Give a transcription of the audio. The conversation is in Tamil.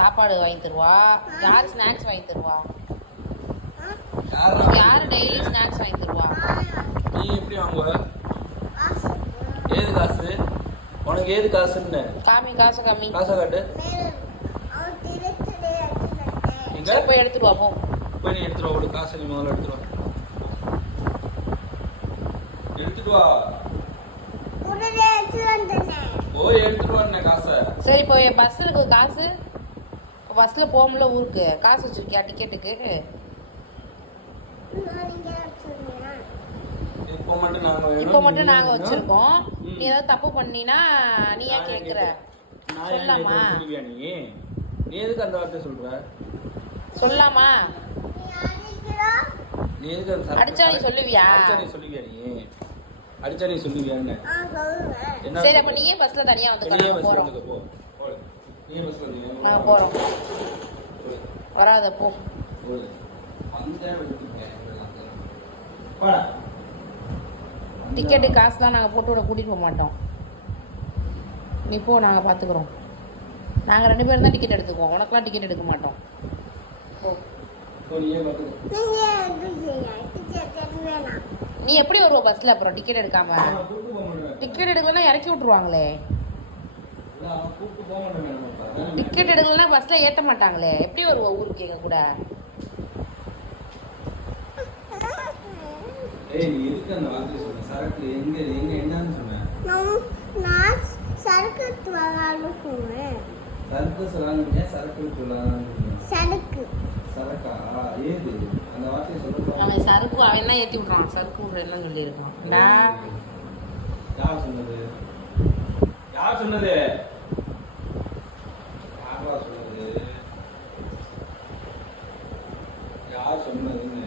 சாப்பாடு வாங்கி தருவா? யாரு ஸ்நாக்ஸ் வாங்கி தருவா? யாரு டெய்லி ஸ்நாக்ஸ் வாங்கி தருவா? நீ எப்படி வாங்குவ? ஏது காசு உனக்கு? ஏது காசுன்னு காமி, காசு காமி. காசை காட்டு. எங்க போய் எடுத்துட்டு வா. போ போய் நீ எடுத்துட்டு வா. ஒரு காசை நீ முதல்ல எடுத்துட்டு வா. எடுத்துட்டு வா. போய் எடுத்துட்டு வா காசை. சரி போய் பஸ்ஸுக்கு காசு. பஸ்ல போகும்ல ஊருக்கு. காசு வச்சிருக்கியா டிக்கெட்டுக்கு? இப்போ மட்டும் நாங்க வச்சிருக்கோம். நீ ஏதாவது தப்பு பண்ணினா நீ ஏன் கேக்குற? சொல்லாமா? நீ எதுக்கு அந்த வார்த்தை சொல்ற? சொல்லாமா? நீ எதுக்கு அடிச்சா நீ சொல்லுவியா? நீ சொல்லுவியா? நீ அடிச்சா நீ சொல்லுவியான்னு? சரி அப்ப நீயே பஸ்ல தனியா வந்து போறோம். நீ பஸ்ல வந்து நாங்க போறோம். வராத போ. டிக்கெட்டு காசுலாம் நாங்கள் போட்டு விட கூட்டிகிட்டு போக மாட்டோம். நீ போ, நாங்கள் பார்த்துக்குறோம். நாங்கள் 2 பேரும் தான் டிக்கெட் எடுத்துக்குவோம். உனக்குலாம் டிக்கெட் எடுக்க மாட்டோம். போ. நீ எப்படி வருவ பஸ்ஸில் அப்புறம் டிக்கெட் எடுக்காம? டிக்கெட் எடுக்கலன்னா இறக்கி விட்ருவாங்களே. டிக்கெட் எடுக்கலன்னா பஸ்ஸில் ஏற்ற மாட்டாங்களே. எப்படி வருவ ஊருக்கு எங்க கூட? ஏய் நீ எதுக்கு அந்த வார்த்தை சொன்ன? சரக்கு எங்க எங்க என்னன்னு சொன்ன? நான் சரக்கு வாங்கலாம்னு சொன்னேன். சரக்கு சொல்லாதீங்க. சரக்கு சொல்லாதீங்க. சரக்கு சரக்கா? ஏது அந்த வார்த்தையை சொல்ல? அவன் சரக்கு அவன் தான் ஏற்றி விட்றான். சரக்கு விட்றேன்னு சொல்லியிருக்கான். யார் சொன்னது? யார் சொன்னது? யாரா சொன்னது? யார் சொன்னதுன்னு